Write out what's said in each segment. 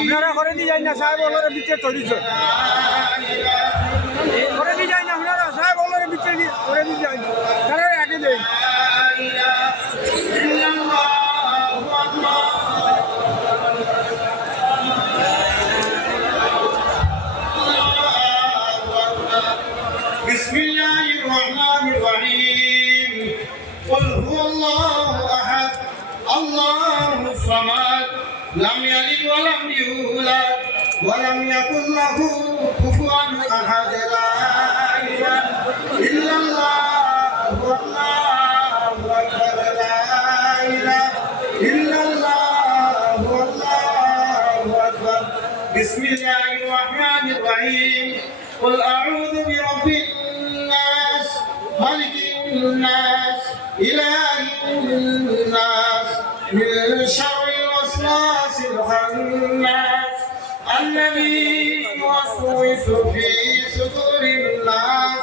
আপনারা করে দিয়ে যাই না, সাহেব আমার বিচে চড়িছ। করে দিয়ে যাই না, আপনারা সাহেব আমার বিচে করে দিয়ে যাই তারা আগে দেয় ولم يكن له كفوا أحد لا إله إلا الله والله أكبر لا إله إلا الله والله أكبر. بسم الله الرحمن الرحيم. قل أعوذ برب الناس ملك الناس إله الناس من شر الوسواس الخناس. الذي يوسوس في صدور الناس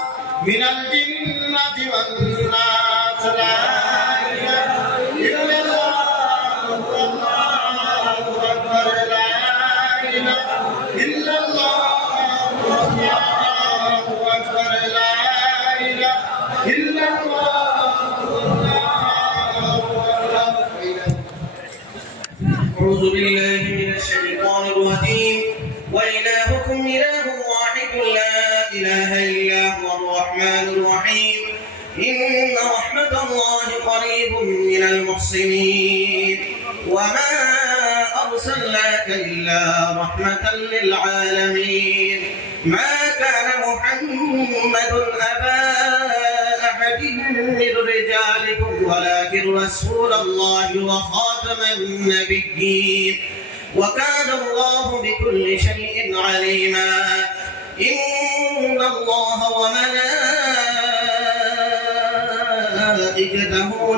من الجنة والناس لا إله إلا الله والله أكبر لا إله إلا الله الله أكبر لا إله إلا الله أعوذ بالله قريب من المحسنين. وما أرسلناك إلا رحمة للعالمين. ما كان محمد أبا أحد من رجالكم ولكن رسول الله وخاتم النبيين. وكان الله بكل شيء عليما. إن الله وملائكته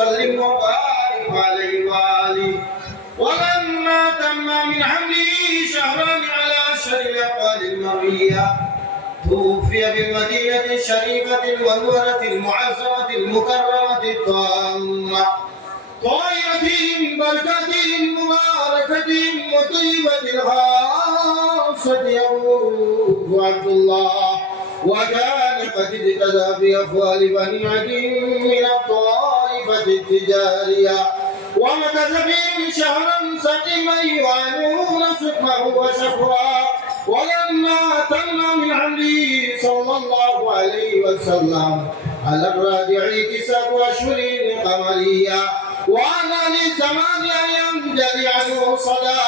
ويسلم وبارك عليه وآله. ولما تم من حمله شهران على أشهر الأقوال المروية توفي بالمدينة الشريفة المنورة المعزمة المكرمة الطامة. طائرة بركة مباركة وطيبة الخاصة يوم عبد الله. وكان قد ابتدى في أفوال بني عدي من التجارية ومكث فيهم شهرا سقيما يعانون سقمه وشكرا. ولما تم من عمره صلى الله عليه وسلم على الرادع تسعة أشهر قمرية وأنا للزمان أن ينجلي عنه صدى.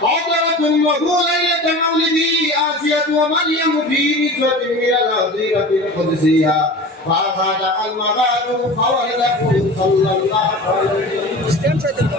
حضرة وهو ليلة مولده آسية ومريم في نسوة من الأرضية القدسية. فأخذ المغاد فولده صلى الله عليه وسلم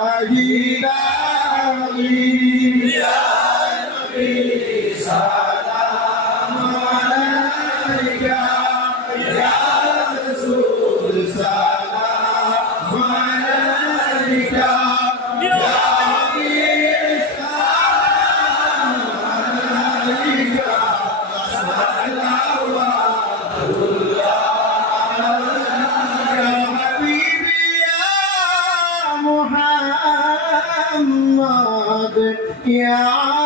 Hallelujah. يا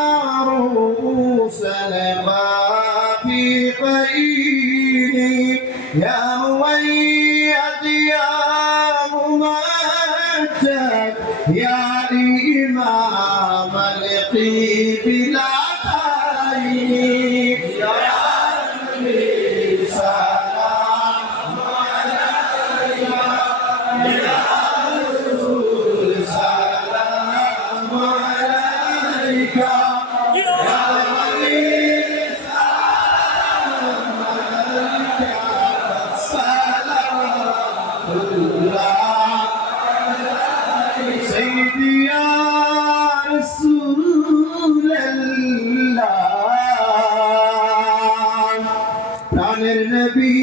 প্রাণের নবী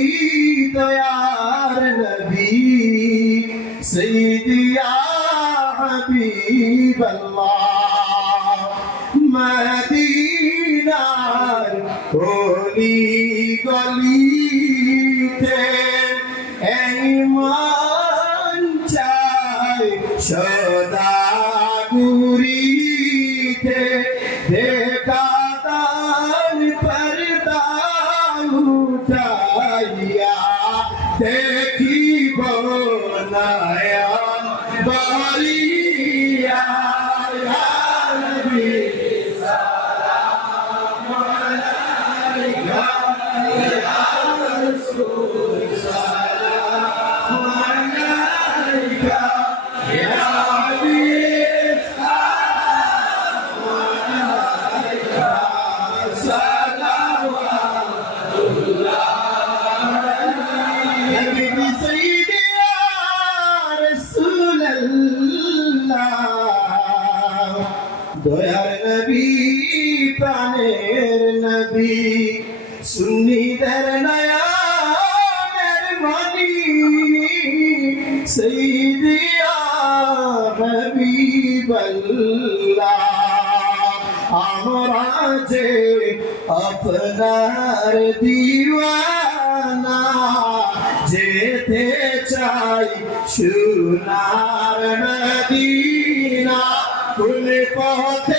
দয়ার নবী সৈদিয়া হাবিব আল্লাহ মদিনার গলি গলিতে এই মান দয়ার নবী প্রাণের নবী সুন্নিদের নয়ানের মানি সৈদিয়া নবী বল্লা আমার যে আপনার দিওয়ানা যেতে চাই সোনার মদিনা কোন পথে